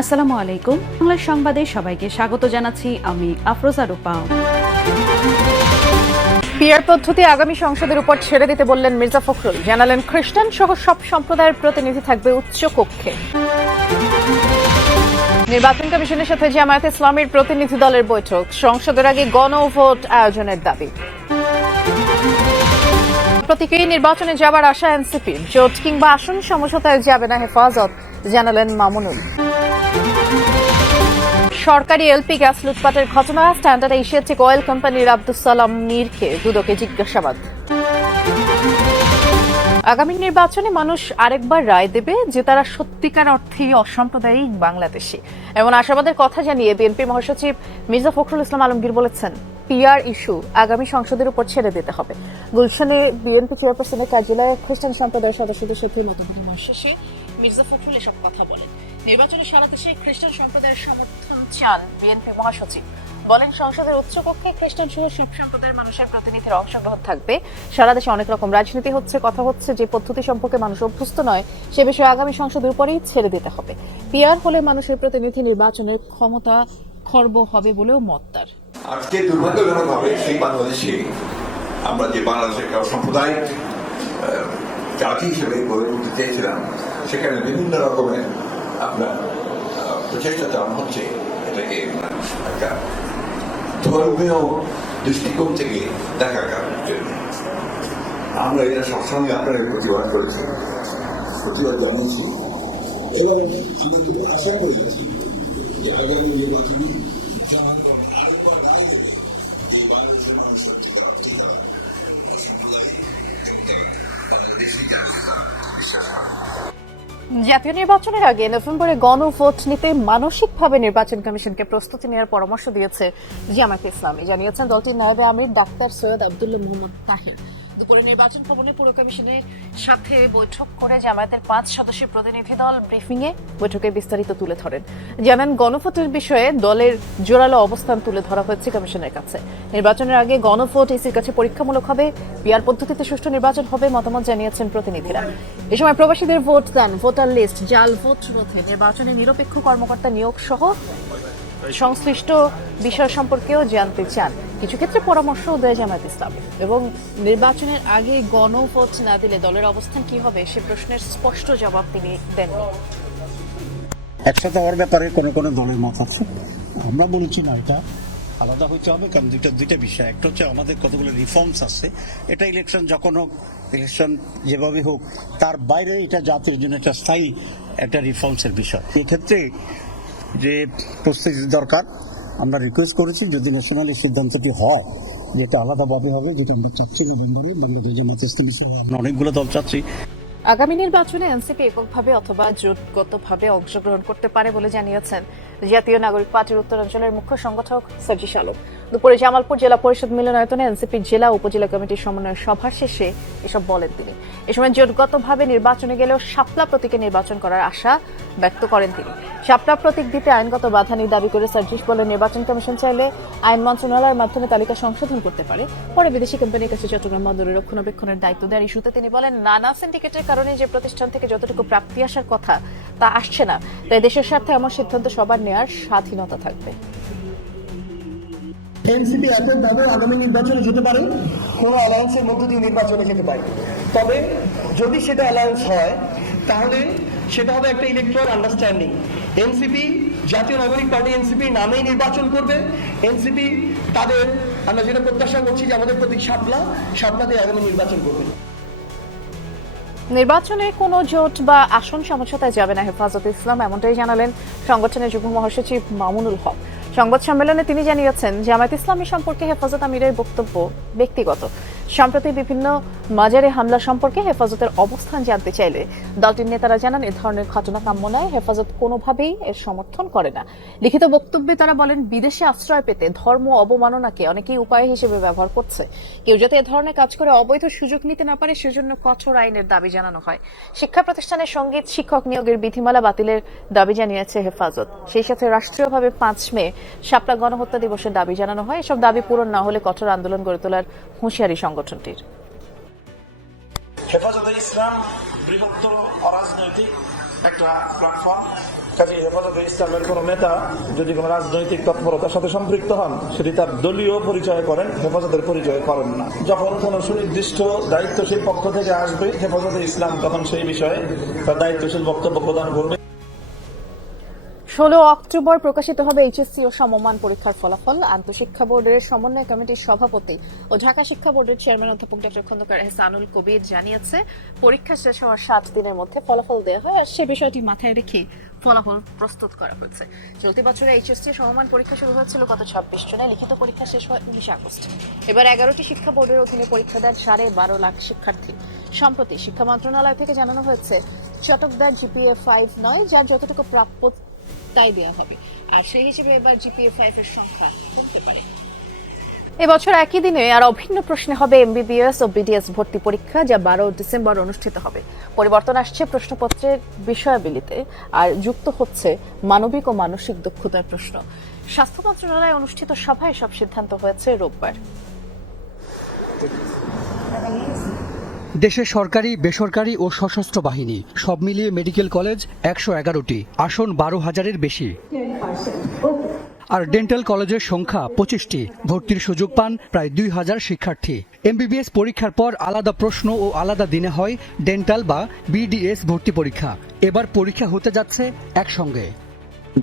আসসালামু আলাইকুম। বাংলা সংবাদে সবাইকে স্বাগত জানাচ্ছি আমি আফরোজা রূপা। পিয়ার পদ্ধতি আগামী সংসদের উপর ছেড়ে দিতে বললেন মির্জা ফখরুল। জানালেন খ্রিস্টান সহ সব সম্প্রদায়ের প্রতিনিধি থাকবে উচ্চ কক্ষে। নির্বাচন কমিশনের সাথে জামায়াতে ইসলামীর প্রতিনিধি দলের বৈঠক, সংসদের আগে গণভোট আয়োজনের দাবি। প্রতীকী নির্বাচনে যাবার আশা এনসিপির, জোট কিংবা আসন সমঝোতায় যাবে না হেফাজত, জানালেন মামুনুল। সরকারি এলপি গ্যাস লুটপাটের ঘটনা, স্ট্যান্ডার্ড এশিয়াটিক অয়েল কোম্পানির আব্দুস সালাম মীরকে দুদকে জিজ্ঞাসাবাদ। আগামী নির্বাচনে মানুষ আরেকবার রায় দেবে যে তারা সত্যিকার অর্থেই অসাম্প্রদায়িক বাংলাদেশি, এমন আশাবাদের কথা জানিয়ে বিএনপি মহাসচিব মির্জা ফখরুল ইসলাম আলমগীর বলেছেন, পিআর ইস্যু আগামী সংসদের উপর ছেড়ে দিতে হবে। গুলশানে বিএনপি চেয়ারপারসনের কার্যালয়ে খ্রিস্টান সম্প্রদায়ের সদস্যদের সাথে মতবিনিময় শেষে মির্জা ফখরুল এসব কথা বলেন। নির্বাচনে সারা দেশে খ্রিস্টান সম্প্রদায়ের সমর্থন চান বিএনপি মহাসচিব। বলেন, সংসদের উচ্চকক্ষে খ্রিস্টান সহ সব সম্প্রদায়ের মানুষের প্রতিনিধির অংশগ্রহণ থাকবে। সারা দেশে অনেক রকম রাজনীতি হচ্ছে, কথা হচ্ছে যে পদ্ধতি সম্পর্কে মানুষ অভ্যস্ত নয়, সে বিষয়ে আগামী সংসদের উপরেই ছেড়ে দিতে হবে। পিআর হলে মানুষের প্রতিনিধি নির্বাচনের ক্ষমতা খর্ব হবে বলেও মত তার। আজকে দুর্ভাগ্যজনকভাবে সেই বাংলাদেশে আমরা যে বাংলাদেশের একটা সাম্প্রদায়িক জাতি হিসেবে গড়ে তুলতে চেয়েছিলাম, সেখানে বিভিন্ন রকমের আপনার প্রচেষ্টা চালানো হচ্ছে এটাকে একটা ধর্মীয় দৃষ্টিকোণ থেকে দেখার কারণে। আমরা এটা সবসময় আপনারা প্রতিবাদ করেছি, প্রতিবাদ জানিয়েছি এবং আমরা খুব আশা করি যে আগামী নির্বাচনে জাতীয় নির্বাচনের আগে নভেম্বরে গণভোট নিতে মানসিকভাবে নির্বাচন কমিশনকে প্রস্তুতি নেওয়ার পরামর্শ দিয়েছে জামায়াতে ইসলামী, জানিয়েছেন দলটির নায়েবে আমির ডাক্তার সৈয়দ আব্দুল্লাহ মোহাম্মদ তাহের। দুপুরে নির্বাচন ভবনে পুর কমিশনের সাথে বৈঠক করে জামায়াতের 5 সদস্যের প্রতিনিধি দল ব্রিফিং এ বৈঠকে বিস্তারিত তুলে ধরেন। জানান, গণভোটের বিষয়ে দলের জোরালো অবস্থান তুলে ধরা হয়েছে কমিশনের কাছে। নির্বাচনের আগে গণভোট ইসির কাছে পরীক্ষামূলক হবে, পিআর পদ্ধতিতে সুষ্ঠু নির্বাচন হবে মতামত জানিয়েছেন প্রতিনিধিরা। এ সময় প্রবাসীদের ভোট দান, ভোটার লিস্ট, জাল ভোট রোধে নির্বাচনে নিরপেক্ষ কর্মকর্তা নিয়োগ সহ সংশ্লিষ্ট বিষয় সম্পর্কেও জানতে চান। কিছু ক্ষেত্রে পরামর্শ দেয় জামায়াত ইসলামী এবং নির্বাচনের আগে গণভোট না দিলে দলের অবস্থান কি হবে সে প্রশ্নের স্পষ্ট জবাব তিনি দেননি। একসাথে হওয়ার ব্যাপারে কোনো কোনো দলের মত আছে, আমরা বলেছি না, এটা আলাদা হইতে হবে, কারণ দুইটা বিষয়। একটা হচ্ছে আমাদের কতগুলো রিফর্মস আছে, এটা ইলেকশন যখন হোক, ইলেকশন যেভাবে হোক, তার বাইরে এটা জাতির জন্য একটা স্থায়ী একটা রিফর্মসের বিষয়। এক্ষেত্রে যে প্রস্তুতি দরকার, আমরা রিকোয়েস্ট করেছি যদি ন্যাশনালি সিদ্ধান্তটি হয় যেটা আলাদাভাবে হবে, যেটা আমরা চাচ্ছি নভেম্বরে বাংলাদেশ জামাত ইসলামী সহ আমরা অনেকগুলো দল চাচ্ছি। আগামী নির্বাচনে এনসিপি এককভাবে অথবা জোটগতভাবে অংশগ্রহণ করতে পারে বলে জানিয়েছেন জাতীয় নাগরিক পার্টির উত্তরাঞ্চলের মুখ্য সংগঠক সার্জিস আলম। দুপুরে জামালপুর জেলা পরিষদ মিলনায়তনে এনসিপির জেলা উপজেলা কমিটির সমন্বয় সভা শেষে এসব বলেন তিনি। এ সময় জোটগতভাবে নির্বাচনে গেলেও শাপলা প্রতীকে নির্বাচন করার আশা ব্যক্ত করেন তিনি। শাপলা প্রতীক দিতে আইনগত বাধা নেই দাবি করে সার্জিস বলেন, নির্বাচন কমিশন চাইলে আইন মন্ত্রণালয়ের মাধ্যমে তালিকা সংশোধন করতে পারে, পরে বিদেশি কোম্পানির কাছে চট্টগ্রাম বন্দরের রক্ষণাবেক্ষণের দায়িত্ব দেওয়ার ইস্যুতে তিনি বলেন, নানা সিন্ডিকেটের কারণে যে প্রতিষ্ঠান থেকে যতটুকু প্রাপ্তি আসার কথা তা আসছে না, তাই দেশের স্বার্থে এমন সিদ্ধান্ত সবার নেওয়ার স্বাধীনতা থাকবে। এনসিপি এককভাবে আগামী নির্বাচনে যেতে পারে, কোনো অ্যালায়েন্সের মধ্য দিয়ে নির্বাচনে যেতে পারে। তবে যদি সেটা অ্যালায়েন্স হয় তাহলে সেটা হবে একটা ইলেকট্রাল আন্ডারস্ট্যান্ডিং। এনসিপি, জাতীয় নাগরিক পার্টি এনসিপি নামেই নির্বাচন করবে। এনসিপি তাদের, আমরা যেটা প্রত্যাশা করছি যে আমাদের প্রতীক শাপলাতে আগামী নির্বাচন করবে। নির্বাচনে কোনো জোট বা আসন সমঝোতায় যাবে না হেফাজতে ইসলাম, এমনটাই জানালেন সংগঠনের যুগ্ম মহাসচিব মামুনুল হক। সংবাদ সম্মেলনে তিনি জানিয়েছেন, জামায়াত ইসলামী সম্পর্কে হেফাজত আমিরের বক্তব্য ব্যক্তিগত। সম্প্রতি বিভিন্ন মাজারে হামলা সম্পর্কে হেফাজতের অবস্থান জানতে চাইলে দলটির নেতারা জানান, এ ধরনের ঘটনা কাম্য নয়, হেফাজত কোনোভাবেই এর সমর্থন করে না। লিখিত বক্তব্যে তারা বলেন, বিদেশে আশ্রয় পেতে ধর্ম অবমাননাকে অনেকেই উপায় হিসেবে ব্যবহার করছে। কেউ যাতে এ ধরনের কাজ করে অবৈধ সুযোগ নিতে না পারে সেজন্য কঠোর আইনের দাবি জানানো হয়। শিক্ষা প্রতিষ্ঠানে সঙ্গীত শিক্ষক নিয়োগের বিধিমালা বাতিলের দাবি জানিয়েছে হেফাজত। সেই সাথে রাষ্ট্রীয়ভাবে 5 মে শাপলা গণহত্যা দিবসের দাবি জানানো হয়। এসব দাবি পূরণ না হলে কঠোর আন্দোলন গড়ে তোলার হুঁশিয়ারি সংগঠনটির। হেফাজতে ইসলাম বৃহত্তর অরাজনৈতিক একটা প্ল্যাটফর্ম। কাজে হেফাজতে ইসলামের কোনো নেতা যদি কোনো রাজনৈতিক তৎপরতার সাথে সম্পৃক্ত হন, সেটি তার দলীয় পরিচয় করেন, হেফাজতের পরিচয় করেন না। যখন কোনো সুনির্দিষ্ট দায়িত্বশীল পক্ষ থেকে আসবে হেফাজতে ইসলাম, তখন সেই বিষয়ে তার দায়িত্বশীল বক্তব্য প্রদান করবে। 16 অক্টোবর প্রকাশিত হবে এইচএসসি ও সমমান পরীক্ষার ফলাফল। আন্তঃশিক্ষা বোর্ডের সমন্বয় কমিটির সভাপতি ও ঢাকা শিক্ষা বোর্ডের চেয়ারম্যান অধ্যাপক ডক্টর খন্দকার এহসানুল কবির জানিয়েছে, পরীক্ষা শেষ হওয়ার 60 দিনের মধ্যে ফলাফল দেওয়া হয়, আর সে বিষয়টি মাথায় রেখে ফলাফল প্রস্তুত করা হয়েছে। চলতি বছরে এইচএসসি সমমান পরীক্ষা শুরু হয়েছিল গত 26 জুনে, লিখিত পরীক্ষা শেষ হয় 19 আগস্ট। এবার 11টি শিক্ষা বোর্ডের অধীনে পরীক্ষা দেন 12.5 লাখ শিক্ষার্থী। সম্প্রতি শিক্ষা মন্ত্রণালয় থেকে জানানো হয়েছে, চটকদার জিপিএ 5 নয়, যার যতটুকু প্রাপ্য তাই দেওয়া হবে, আর সেই হিসেবে এবার জিপিএ 5 এর সংখ্যা কমতে পারে। এবছর একই দিনে আর অভিন্ন প্রশ্নে হবে এমবিবিএস ও বিডিএস ভর্তি পরীক্ষা, যা 12 ডিসেম্বর অনুষ্ঠিত হবে। পরিবর্তন আসছে প্রশ্নপত্রের বিষয়াবলীতে, আর যুক্ত হচ্ছে মানবিক ও মানসিক দক্ষতার প্রশ্ন। স্বাস্থ্য মন্ত্রণালয়ে অনুষ্ঠিত সভায় সব সিদ্ধান্ত হয়েছে রোববার। দেশের সরকারি, বেসরকারি ও সশস্ত্র বাহিনী সব মিলিয়ে মেডিকেল কলেজ 111টি, আসন 12,000-এর বেশি। আর ডেন্টাল কলেজের সংখ্যা 25টি, ভর্তির সুযোগ পান প্রায় 2,000 শিক্ষার্থী। এমবিবিএস পরীক্ষার পর আলাদা প্রশ্ন ও আলাদা দিনে হয় ডেন্টাল বা বিডিএস ভর্তি পরীক্ষা। এবার পরীক্ষা হতে যাচ্ছে একসঙ্গে।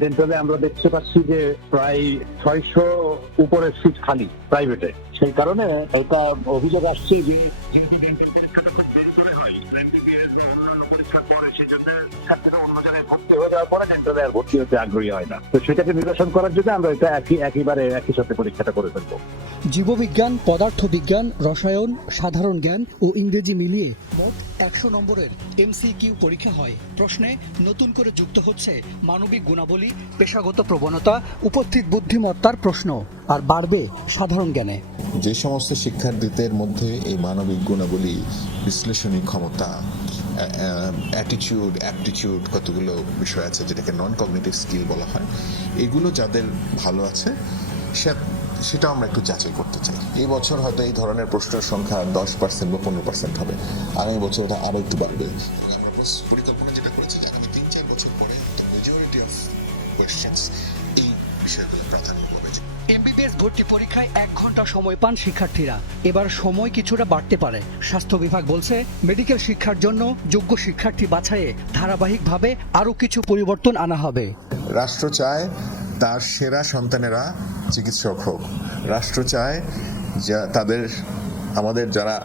ডেন্টালে আমরা দেখতে পাচ্ছি যে প্রায় 600 উপরের সিট খালি প্রাইভেটে। সেই কারণে এটা অভিযোগ আসছে যে যেহেতু ডেন্টাল পরীক্ষাটা খুব দেরি করে হয়, এমবিবিএস বা অন্যান্য পরীক্ষার পরে, সেই জন্য ছাত্রীরা অন্য জায়গায় ভর্তি হয়ে যাওয়ার পরে ডেন্টালে আর ভর্তি হতে আগ্রহী হয় না। তো সেটাকে নিরসন করার জন্য আমরা এটা একইবারে একই সাথে পরীক্ষাটা করে ফেলবো। জীববিজ্ঞান, পদার্থবিজ্ঞান, রসায়ন, সাধারণ জ্ঞান ও ইংরেজি মিলিয়ে মোট 100 নম্বরের এমসিকিউ পরীক্ষা হয়। প্রশ্নে নতুন করে যুক্ত হচ্ছে মানবিক গুণাবলী, পেশাগত প্রবণতা, উপস্থিত বুদ্ধিমত্তার প্রশ্ন, আর বাড়বে সাধারণ জ্ঞানে। যে সমস্ত শিক্ষার্থীদের মধ্যে এই মানবিক গুণাবলী, বিশ্লেষণী ক্ষমতা, অ্যাটিটিউড, অ্যাপটিটিউড, কতগুলো বিষয় আছে যেটাকে নন কগনিটিভ স্কিল বলা হয়, এগুলো যাদের ভালো আছে সেটাও আমরা একটু যাচাই করতে চাই। এই বছর হয়তো এই ধরনের প্রশ্নের সংখ্যা 10% বা 15% হবে, আগামী বছর এটা আরো একটু বাড়বে। আমরা পরিকল্পনা যেটা করেছি যে আগামী 3-4 বছর পরে মেজরিটি অফ কোয়েশ্চেন্স এই বিষয়গুলো প্রাধান্য পাবে। এমবিবিএস ভর্তি পরীক্ষায় 1 ঘন্টা সময় পান শিক্ষার্থীরা। এবার সময় কিছুটা বাড়তে পারে। স্বাস্থ্য বিভাগ বলছে, মেডিকেল শিক্ষার জন্য যোগ্য শিক্ষার্থী বাছাইয়ে ধারাবাহিকভাবে আরও কিছু পরিবর্তন আনা হবে। রাষ্ট্র চায় তার সেরা সন্তানেরা চিকিৎসক হোক। রাষ্ট্র চায় যা আমাদের যারা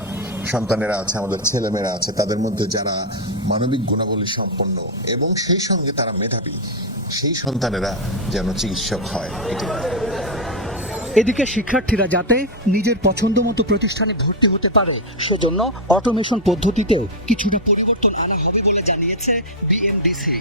সন্তানেরা আছে, আমাদের ছেলেমেয়েরা আছে, তাদের মধ্যে যারা মানবিক গুণাবলী সম্পন্ন এবং সেই সঙ্গে তারা মেধাবী, সেই সন্তানেরা যেন চিকিৎসক হয়। এদিকে শিক্ষার্থীরা যাতে নিজের পছন্দ মতো প্রতিষ্ঠানে ভর্তি হতে পারে, সেজন্য অটোমেশন পদ্ধতিতেও কিছুটা পরিবর্তন আনা হবে বলে জানিয়েছে বিএমডিসি।